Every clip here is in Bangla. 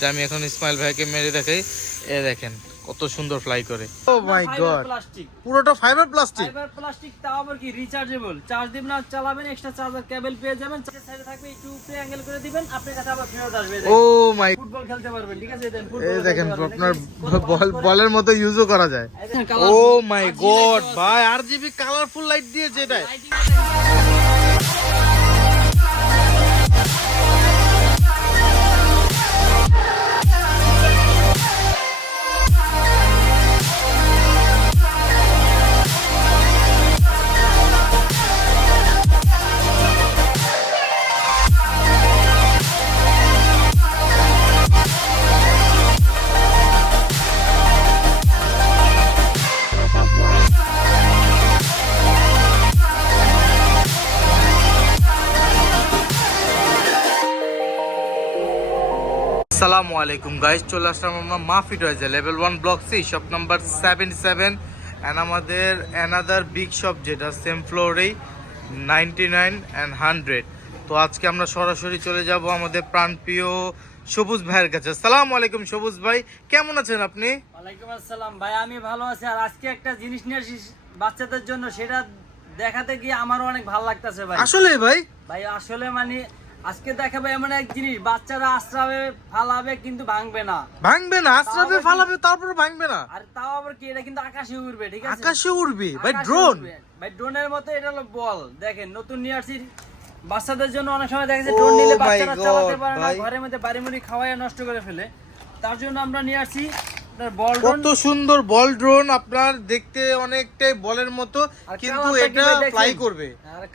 আমি এখন ইসমাইল ভাইকে মেরে দেখাই এ দেখেন কত সুন্দর ফ্লাই করে। ও মাই গড প্লাস্টিক পুরোটা ফাইবার প্লাস্টিক ফাইবার প্লাস্টিক তাও আবার কি রিচার্জেবল চার্জ দিবেন না চালাবেন এক্সট্রা চার্জার কেবল পেয়ে যাবেন। সাইডে থাকবে একটু উপরে অ্যাঙ্গেল করে দিবেন আপনার কাছে আবার ফেরত আসবে ও মাই ফুটবল খেলতে পারবেন ঠিক আছে? এই দেখেন আপনার বল বলের মতো ইউজও করা যায়। ও মাই গড ভাই আর জিবি কালারফুল লাইট দিয়েছে এটা আলাইকুম গাইস চলে আসলাম আমরা মাফি টয়েজে level one block C shop number seven seven and আমাদের অ্যানাদার বিগ শপ যেটা সেম ফ্লোরেই নাইনটি নাইন অ্যান্ড হান্ড্রেড তো আজকে আমরা সরাসরি চলে যাব আমাদের প্রাণপ্রিয় সবুজ ভাইয়ের কাছে। আসসালামু আলাইকুম সবুজ ভাই। কেমন আছেন আপনি? ওয়ালাইকুম আসসালাম। ভাই আমি ভালো আছি। আর আজকে একটা জিনিস নিয়ে আসি বাচ্চাদের জন্য। সেটা দেখাতে গিয়ে আমারও অনেক ভালো লাগতেছে ভাই। আসলে ভাই? ভাই আসলে মানে আজকে দেখাবে এমন এক জিনিস বাচ্চারা আশ্রাবে ফালাবে কিন্তু ভাঙবে না। ভাঙবে না আশ্রাবে ফালাবে তারপরে ভাঙবে না। আর তাও আবার কি? এটা কিন্তু আকাশে উড়বে ঠিক আছে? আকাশে উড়বে ভাই ড্রোন ভাই ড্রোনের মতো এটা হলো বল। দেখেন নতুন নিয়ে আসছি বাচ্চাদের জন্য অনেক সময় দেখা যায় ড্রোন নিলে বাচ্চারা চালাতে পারে না ঘরের মধ্যে বাড়ি মুড়ি খাওয়াই নষ্ট করে ফেলে। তার জন্য আমরা নিয়ে আসছি বল ড্রোন কত সুন্দর বল ড্রোন আপনার দেখতে অনেকটাই বলের মতো কিন্তু এটা ফ্লাই করবে।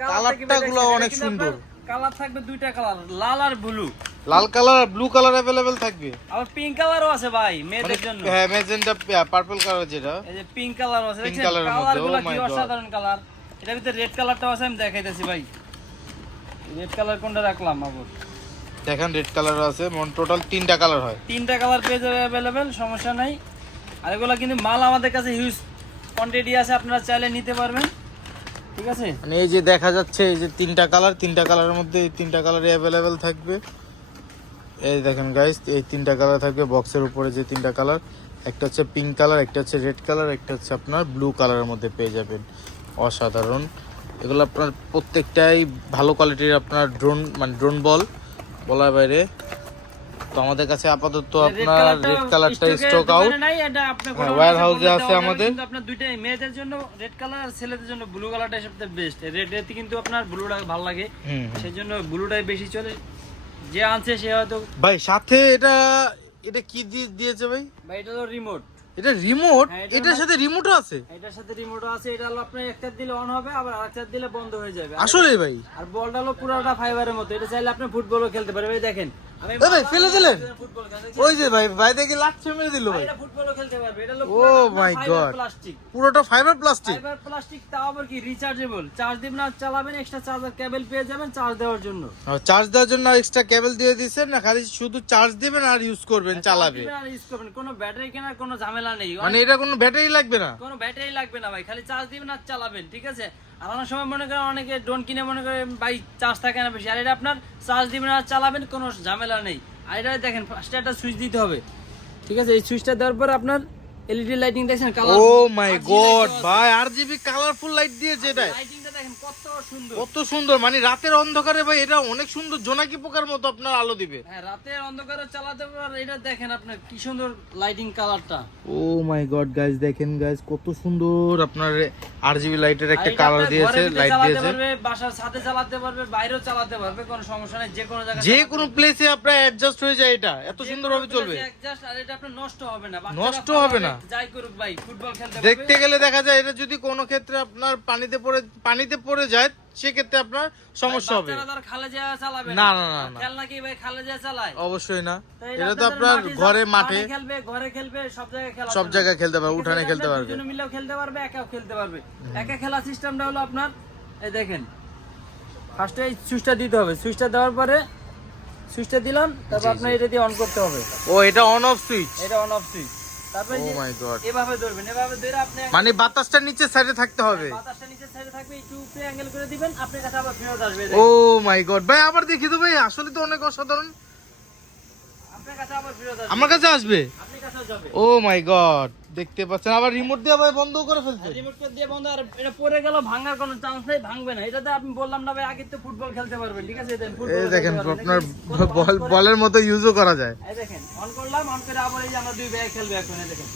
কালারটা গুলো অনেক সুন্দর। কালার থাকবে দুইটা কালার লাল আর ব্লু। লাল কালার আর ব্লু কালার অ্যাভেলেবেল থাকবে? আবার পিঙ্ক কালারও আছে ভাই মানে মেয়েদের জন্য। হ্যাঁ ম্যাজেন্টা পার্পল কালার যেটা। এই যে পিঙ্ক কালার আছে Pink দেখছেন? মধ্যে, কালারগুলো oh my কি অসাধারণ কালার। এটার ভিতরে রেড কালারটাও আছে আমি দেখাইতেছি ভাই। রেড কালার কোনটা রাখলাম আবার দেখেন রেড কালার আছে মন টোটাল তিনটা কালার হয়। তিনটা কালার পেয়ে যাবে অ্যাভেলেবেল সমস্যা নাই। আর এগুলো কিন্তু মাল আমাদের কাছে হিউজ কোয়ান্টিটি আছে আপনারা চাইলে নিতে পারবেন। ঠিক আছে? মানে এই যে দেখা যাচ্ছে, এই যে তিনটা কালার তিনটা কালারের মধ্যে এই তিনটা কালারই অ্যাভেলেবেল থাকবে। এই দেখেন গাইস এই তিনটা কালার থাকবে বক্সের উপরে যে তিনটা কালার একটা হচ্ছে পিঙ্ক কালার একটা হচ্ছে রেড কালার একটা হচ্ছে আপনার ব্লু কালারের মধ্যে পেয়ে যাবেন। অসাধারণ। এগুলো আপনার প্রত্যেকটাই ভালো কোয়ালিটির আপনার ড্রোন মানে ড্রোন বল বলার বাইরে। তো আমাদের কাছে আপাতত আপনার রেড কালারটা স্টক আউট কোনো warehouse আছে আমাদের। কিন্তু আপনার দুইটাই মেয়েদের জন্য রেড কালার আর ছেলেদের জন্য ব্লু কালারটা সবচেয়ে বেস্ট রেড এতে কিন্তু আপনার ব্লুটা ভালো লাগে। সেই জন্য ব্লুটাই বেশি চলে। যে আনছে সে হয়তো ভাই সাথে এটা এটা কি দিয়ে দিয়েছে ভাই? ভাই এটা হলো রিমোট এটা রিমোট হ্যাঁ, এটার সাথে রিমোটও আছে? এটার সাথে রিমোট আছে এটা হলো আপনার একটা দিলে অন হবে আবার আরেকটা দিলে বন্ধ হয়ে যাবে। আসলে ভাই। আর বলটা হলো পুরোটা ফাইবারের মতো এটা চাইলে আপনি ফুটবলও খেলতে পারবেন এই দেখেন ভাই, ফেলে দিলেন? ওই যে ভাই ভাই দেখে লাচ্ছা মেরে দিল ভাই। এটা ফুটবলও খেলতে পারবে এটা হলো my God. প্লাস্টিক পুরোটা ফাইবার প্লাস্টিক ফাইবার প্লাস্টিক তাও আবার কি রিচার্জেবল চার্জ দিবেন না চালাবেন এক্সট্রা চার্জার কেবল পেয়ে যাবেন চার্জ দেওয়ার জন্য। চার্জ দেওয়ার জন্য এক্সট্রা কেবল দিয়ে দিচ্ছেন না খালি শুধু চার্জ দিবেন আর ইউজ করবেন চালাবে। দিবেন আর ইউজ করবেন কোনো ব্যাটারি কেনার কোনো ঝামেলা নেই। মানে এটা কোনো ব্যাটারি লাগবে না? কোনো ব্যাটারি লাগবে না ভাই খালি চার্জ দিবেন আর চালাবেন ঠিক আছে? আর সময় মনে করেন অনেকে ড্রোন কিনে মনে করেন বাইক চার্জ থাকে না বেশি। আর এটা আপনার চার্জ দিবেন আর চালাবেন কোনো ঝামেলা নেই। আর এটা দেখেন ফার্স্টে একটা সুইচ দিতে হবে। ঠিক আছে? এই সুইচটা দেওয়ার পর আপনার এলইডি লাইটিং দেখছেন কালার ও মাই গড ভাই আরজিবি কালারফুল লাইট দিয়েছে এটা দেখেন কত সুন্দর। কত সুন্দর মানে রাতের অন্ধকারে ভাই এটা অনেক সুন্দর জোনাকি পোকার মতো আপনার আলো দিবে। হ্যাঁ রাতের অন্ধকারে চালাতে পার এটা দেখেন আপনার কি সুন্দর লাইটিং কালারটা ও মাই গড গাইস দেখেন গাইস কত সুন্দর আপনার আরজিবি লাইটের একটা আর কালার দিয়েছে লাইট দিয়েছে। বাসার সাথে চালাতে পারবে বাইরেও চালাতে পারবে কোনো সমস্যা নেই যে কোনো জায়গায় যে কোনো প্লেসে আপনার অ্যাডজাস্ট হয়ে যায় এটা এত সুন্দর ভাবে চলবে। আর এটা আপনার নষ্ট হবে না নষ্ট হবে না। যাই করুক ভাই ফুটবল খেলতে দেখতে গেলে দেখা যায় এটা যদি কোনো ক্ষেত্রে আপনার পানিতে পড়ে পানিতে পড়ে যায় সেক্ষেত্রে আপনার সমস্যা হবে। না, না, না, না। ভাই খালে চালায়? অবশ্যই না। এটা তো আপনার ঘরে মাঠে। খেলবে ঘরে খেলবে সব জায়গায় খেলা সব জায়গায় খেলতে পারবে উঠানে খেলতে পারবে। দুজনে মিলেও খেলতে পারবে একাও খেলতে পারবে। একা খেলা সিস্টেমটা হলো আপনার এই দেখেন। ফার্স্টে এই সুইচটা দিতে হবে। সুইচটা দেওয়ার পরে সুইচটা দিলাম তারপর আপনার এটা দিয়ে অন করতে হবে। ও এটা অন অফ সুইচ এটা অন অফ সুইচ তারপরে ও যে মাই গড এভাবে ধরবেন এভাবে ধরে আপনি মানে বাতাসটা নিচে সাইডে থাকতে হবে। বাতাসটা নিচে সাইডে থাকবে একটু উপরে অ্যাঙ্গেল করে দিবেন আপনার কাছে আবার ফেরত আসবে ও মাই গড ভাই আবার দেখি তো ভাই আসলে তো অনেক অসাধারণ। আপনার কাছে আবার ফেরত আসবে। আমার কাছে আসবে? আপনার কাছেও যাবে। ও মাই গড দেখতে পাচ্ছেন আবার রিমোট দিয়ে আবার বন্ধ করে ফেলছে। রিমোট দিয়ে বন্ধ আর এটা পড়ে গেল ভাঙার কোনো চান্স নেই ভাঙবে না। এটাতে আপনি বললাম না ভাই আগে তো ফুটবল খেলতে পারবেন ঠিক আছে? দেখেন ফুটবল এই দেখেন আপনার বল বল বলের মতো ইউজও করা যায়। এই দেখেন অন করলাম অন করে আবার এই যে আমরা দুই ব্যাগ খেলবে এখন এই দেখেন।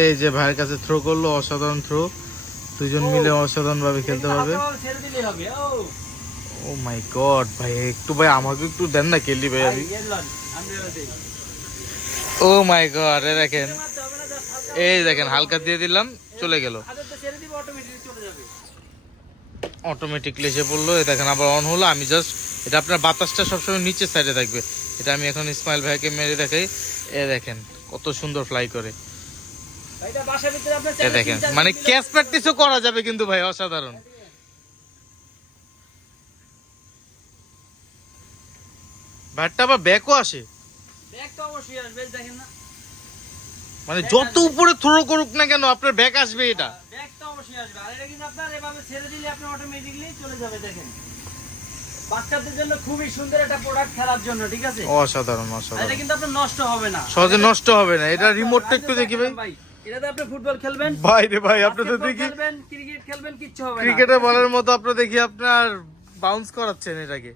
এই যে ভাইয়ের কাছে থ্রো করল অসাধারণ থ্রো দুজন মিলে অসাধারণ ভাবে খেলতে পারবে। ছেড়ে দিলেই হবে ও। ও মাই গড ভাই একটু ভাই আমাকে একটু দেন না খেলি ভাই আমি। দিই। ও মাই গড এ দেখেন মারতে হবে না just হালকা এই দেখেন, হালকা দিয়ে দিলাম, চলে গেল। অটোমেটিকলি এসে পড়ল, এই দেখেন আবার অন হলো। আমি জাস্ট এটা আপনার বাতাসটা সবসময় নিচের সাইডে থাকবে। এটা আমি এখন ইসমাইল ভাইকে মেরে দেখাই। এ দেখেন, কত সুন্দর ফ্লাই করে। এ দেখেন মানে ক্যাচ প্র্যাকটিসও করা যাবে কিন্তু ভাই, অসাধারণ। ব্যাটটা আবার ব্যাকও আসে। ব্যাগ তো অবশ্যই আসবে দেখেন না। মানে যত উপরে থ্রো করুক না কেন আপনার ব্যাক আসবে এটা। ব্যাগ অবশ্যই আসবে। আর এটা কিন্তু আপনার এভাবে ছেড়ে দিলে আপনি অটোমেটিকলি চলে যাবে দেখেন। বাচ্চাদের জন্য খুবই সুন্দর একটা প্রোডাক্ট খেলার জন্য ঠিক আছে? অসাধারণ অসাধারণ এটা কিন্তু আপনার নষ্ট হবে না। সহজে নষ্ট হবে না। এটা রিমোটটা একটু দেখি ভাই। এটাতে আপনি ফুটবল খেলবেন? ভাই রে ভাই আপনি তো দেখি। খেলবেন ক্রিকেট খেলবেন কিচ্ছু হবে না। ক্রিকেটের বলের মতো আপনি দেখি আপনার বাউন্স করাচ্ছেন এটাকে।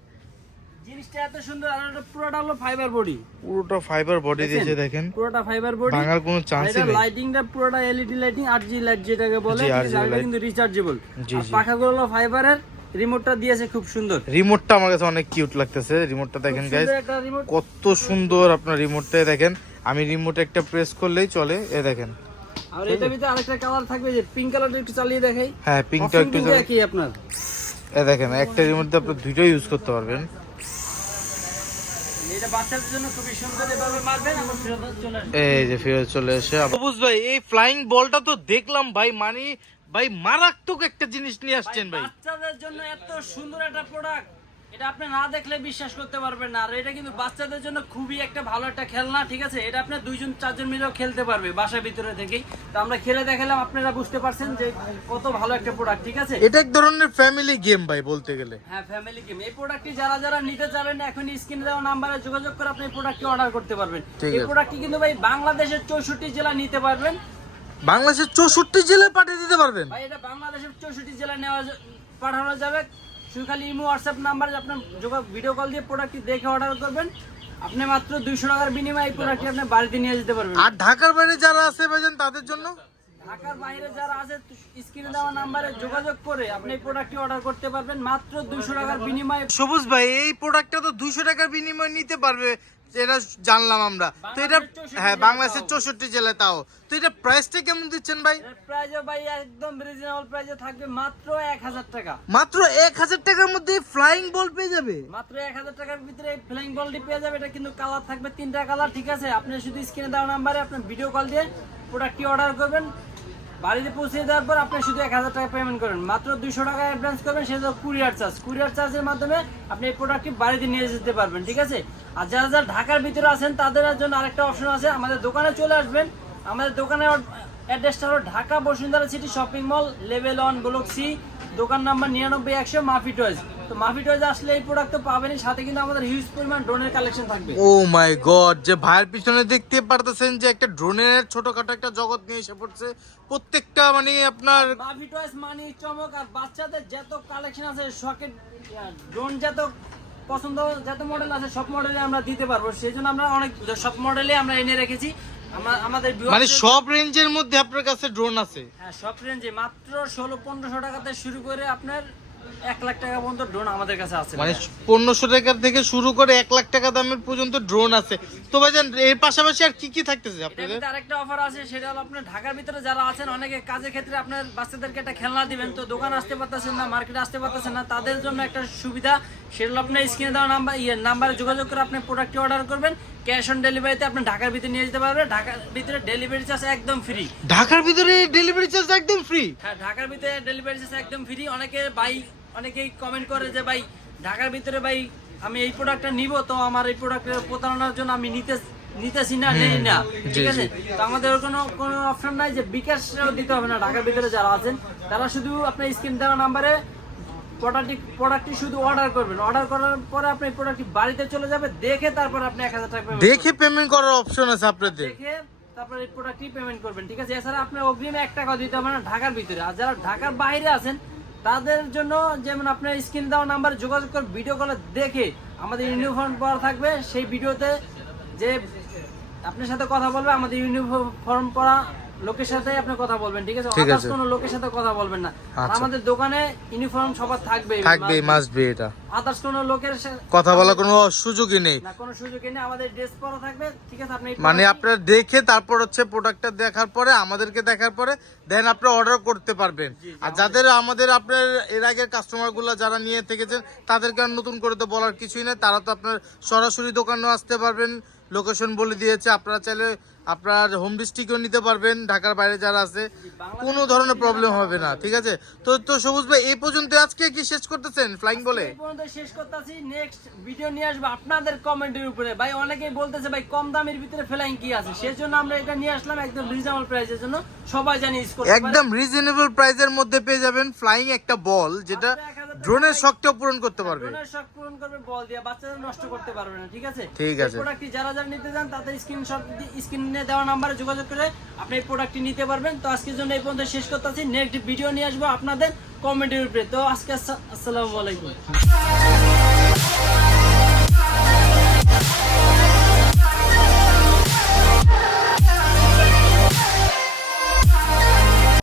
জিনিসটা এত সুন্দর আর এটা পুরোটা হলো ফাইবার বডি পুরোটা ফাইবার বডি দিয়েছে দেখেন। পুরোটা ফাইবার বডি ভাঙার কোনো চান্সই এটা নেই। লাইটিংটা পুরোটা LED lighting R G light যেটাকে বলে এটা কিন্তু রিচার্জেবল আর। পাখাগুলো হলো ফাইবারের রিমোটটা দিয়েছে খুব সুন্দর। রিমোটটা আমার কাছে অনেক কিউট লাগতেছে। রিমোটটা দেখেন গাইস রিমোট কত সুন্দর আপনার রিমোটটা দেখেন। আমি রিমোট একটা প্রেস করলেই চলে এ দেখেন। আর এটার ভিতরে আরেকটা কালার থাকবে যে পিঙ্ক কালারটা একটু চালিয়ে দেখাই। হ্যাঁ পিঙ্কটা একটু কিন্তু একই আপনার। এ দেখেন একটা রিমোট দিয়ে আপনি দুইটাই ইউজ করতে পারবেন। এই যে ফিরে চলে এসে সবুজ ভাই এই ফ্লাইং বলটা তো দেখলাম ভাই মানে ভাই মারাত্মক একটা জিনিস নিয়ে আসছেন ভাই বাচ্চাদের জন্য এত সুন্দর একটা প্রোডাক্ট এটা আপনি না দেখলে বিশ্বাস করতে পারবেন না। আর এটা কিন্তু বাচ্চাদের জন্য খুবই একটা ভালো একটা খেলনা ঠিক আছে? এটা দুইজন চারজন মিলেও খেলতে পারবে বাসার ভিতরে থেকেই। তো আমরা খেলে দেখালাম আপনারা বুঝতে পারছেন যে কত ভালো একটা প্রোডাক্ট ঠিক আছে? এটা এক ধরনের ফ্যামিলি গেম ভাই বলতে গেলে। হ্যাঁ ফ্যামিলি গেম এই প্রোডাক্টটি যারা যারা নিতে চাবেন এখন স্ক্রিনে দেওয়া নাম্বারে যোগাযোগ করে আপনি এই প্রোডাক্টটি অর্ডার করতে পারবেন। এই। প্রোডাক্টটি কিন্তু ভাই বাংলাদেশের চৌষট্টি জেলা নিতে পারবেন। বাংলাদেশের চৌষট্টি জেলায় পাঠিয়ে দিতে পারবেন? ভাই এটা বাংলাদেশের চৌষট্টি জেলায় নেওয়া পাঠানো যাবে। শুধু খালি ইমো হোয়াটসঅ্যাপ নাম্বারে আপনার যোগা ভিডিও কল দিয়ে প্রোডাক্টটি দেখে অর্ডার করবেন। আপনি মাত্র দুইশো টাকার বিনিময়ে এই প্রোডাক্টটি আপনি বাড়িতে নিয়ে যেতে পারবেন। আর ঢাকার বাইরে যারা আছে ভাইজান তাদের জন্য? ঢাকার বাইরে যারা আছে স্ক্রিনে দেওয়া নাম্বারে যোগাযোগ করে আপনি এই প্রোডাক্টটি অর্ডার করতে পারবেন। মাত্র দুইশো টাকার বিনিময়ে সবুজ ভাই এই প্রোডাক্টটা তো দুইশো টাকার বিনিময়ে নিতে পারবে। এটা জানলাম আমরা। তো এটা হ্যাঁ বাংলাদেশের চৌষট্টি জেলায় তাও। তো এটা প্রাইসটা কেমন দিচ্ছেন ভাই? এর প্রাইজে ভাই একদম রিজনেবল প্রাইজে থাকবে মাত্র এক হাজার টাকা। মাত্র এক হাজার টাকার মধ্যে ফ্লাইং বল পেয়ে যাবে? মাত্র এক হাজার টাকার ভিতরে ফ্লাইং বলটি পেয়ে যাবে। এটা কিন্তু কালার থাকবে তিনটা কালার ঠিক আছে? আপনি শুধু স্ক্রিনে দেওয়া নাম্বারে আপনার ভিডিও কল দিয়ে প্রোডাক্টটি অর্ডার করবেন। বাড়িতে পৌঁছে দেওয়ার পর আপনি শুধু এক হাজার টাকা পেমেন্ট করেন। মাত্র দুইশো টাকা অ্যাডভান্স করবেন, সেটা কুরিয়ার চার্জ কুরিয়ার চার্জের মাধ্যমে আপনি এই প্রোডাক্টটি বাড়িতে নিয়ে যেতে পারবেন, ঠিক আছে? আর যারা যারা ঢাকার ভিতরে আছেন, তাদের জন্য আরেকটা অপশন আছে। আমাদের দোকানে চলে আসবেন। আমাদের দোকানের অ্যাড্রেসটা হলো Dhaka Bashundhara city shopping mall level one block C দোকান নাম্বার নিরানব্বই, একশো মাফি টয়েস তো মাফি আসলে এই প্রোডাক্ট তো পাবেনই সাথে কিন্তু আমাদের হিউজ পরিমাণ ড্রোনের কালেকশন থাকবে। ও মাই গড যে ভাইয়ের পিছনে দেখতে পারতেছেন যে একটা ড্রোনের ছোটখাটো একটা জগৎ নিয়ে এসে পড়ছে প্রত্যেকটা মানে আপনার মাফি মানি চমক আর বাচ্চাদের যত কালেকশন আছে ড্রোন যত পছন্দ যত মডেল আছে সব মডেলে আমরা দিতে পারব। সেই জন্য আমরা অনেক সব মডেলে আমরা এনে রেখেছি। আমাদের মানে সব রেঞ্জের মধ্যে আপনার কাছে ড্রোন আছে? হ্যাঁ সব রেঞ্জে মাত্র ষোলো পনেরোশো টাকাতে শুরু করে আপনার এক লাখ টাকা পর্যন্ত ড্রোন আমাদের কাছে আছে মানে পনেরোশো টাকার থেকে শুরু করে এক লাখ টাকা দামের পর্যন্ত ড্রোন আছে। তো ভাইজান এর পাশাপাশি আর কি কি থাকতেছে আপনাদের? আরেকটা অফার আছে সেটা হলো আপনার ঢাকার ভিতরে যারা আছেন অনেকে কাজের ক্ষেত্রে আপনার বাচ্চাদেরকে একটা খেলনা দিবেন তো দোকান আসতে পারতেছেন না মার্কেটে আসতে পারতেছেন না তাদের জন্য একটা সুবিধা। সেটা হলো আপনার স্ক্রিনে দেওয়া নাম্বার ইয়ে নাম্বারে যোগাযোগ করে আপনি প্রোডাক্টটি অর্ডার করবেন। ক্যাশ অন ডেলিভারিতে আপনি ঢাকার ভিতরে নিয়ে যেতে পারবেন। ঢাকার ভিতরে ডেলিভারি চার্জ একদম ফ্রি ঢাকার ভিতরে ডেলিভারি চার্জ একদম ফ্রি হ্যাঁ ঢাকার ভিতরে ডেলিভারি চার্জ একদম ফ্রি অনেকে ভাই অনেকেই কমেন্ট করে যে ভাই ঢাকার ভিতরে ভাই আমি এই প্রোডাক্টটা নিব তো আমার এই প্রোডাক্টের প্রতারণার জন্য আমি নিতে নিতেছি না নেই না। ঠিক আছে? তো আমাদের কোনো কোনো অপশন নাই যে বিকাশ দিতে হবে না। ঢাকার ভিতরে যারা আছেন তারা শুধু আপনার স্ক্রিন দেওয়া নাম্বারে প্রোডাক্টটি প্রোডাক্টটি শুধু অর্ডার করবেন। অর্ডার করার পরে আপনি প্রোডাক্টটি বাড়িতে চলে যাবে দেখে তারপর আপনি এক হাজার টাকা দেখে পেমেন্ট করার অপশন আছে আপনাদের। দেখে তারপর এই প্রোডাক্টটি পেমেন্ট করবেন ঠিক আছে? এছাড়া আপনার অগ্রিমে এক টাকা দিতে হবে না ঢাকার ভিতরে। আর যারা ঢাকার বাইরে আছেন তাদের জন্য যেমন আপনার স্ক্রিন দেওয়া নাম্বার যোগাযোগ করে ভিডিও কলে দেখে আমাদের ইউনিফর্ম পরা থাকবে। সেই ভিডিওতে যে আপনার সাথে কথা বলবে আমাদের ইউনিফর্ম পরা লোকের সাথে আপনি কথা বলবেন ঠিক আছে? আছে। কোনো লোকের সাথে কথা বলবেন না। আচ্ছা। আমাদের দোকানে ইউনিফর্ম সবার থাকবে থাকবে মাস্ট বি এটা। আদার্স কোনো লোকের কথা বলার কোনো সুযোগই নেই। না কোনো সুযোগ নেই। আমাদের ড্রেস পরা থাকবে ঠিক আছে? আপনি মানে আপনারা দেখে তারপর হচ্ছে প্রোডাক্টটা দেখার পরে আমাদেরকে দেখার পরে দেন আপনি অর্ডার করতে পারবেন। আর যাদের আমাদের আপনার এর আগের কাস্টমারগুলো যারা নিয়ে থেকেছেন তাদেরকে আর নতুন করে তো বলার কিছুই নেই। তারা তো আপনার সরাসরি দোকানেও আসতে পারবেন। লোকেশন বলে দিয়েছে। আপনারা চাইলে আপনার হোম ডিস্ট্রিক্টও নিতে পারবেন ঢাকার বাইরে যারা আছে। কোনো ধরনের প্রবলেম হবে না ঠিক আছে? তো তো সবুজ ভাই এই পর্যন্ত আজকে কি শেষ করতেছেন? ফ্লাইং বলে? শেষ করতেছি। নেক্সট ভিডিও নিয়ে আসব আপনাদের কমেন্টের উপরে। ভাই অনেকেই বলতেছে ভাই কম দামের ভিতরে ফ্লাইং কি আছে? সেই জন্য আমরা এটা নিয়ে আসলাম একদম রিজনেবল প্রাইসের জন্য। সবাই জানি ইউজ করতে পারে। একদম রিজনেবল প্রাইসের মধ্যে পেয়ে যাবেন ফ্লাইং একটা বল যেটা ড্রোনের শখটাও পূরণ করতে পারবে। ড্রোনের শখ পূরণ করবে বল দিয়ে বাচ্চাদের নষ্ট করতে পারবে না ঠিক আছে? ঠিক আছে। প্রোডাক্টটি যারা যারা নিতে চান তাদের স্ক্রিনশট স্ক্রিনে দেওয়া নাম্বারে যোগাযোগ করে আপনি এই প্রোডাক্টটি নিতে পারবেন। তো আজকের জন্য এই পর্যন্ত শেষ করতেছি নেক্সট ভিডিও নিয়ে আসব আপনাদের কমেন্টের উপরে। তো আজকে আসসালামু আলাইকুম।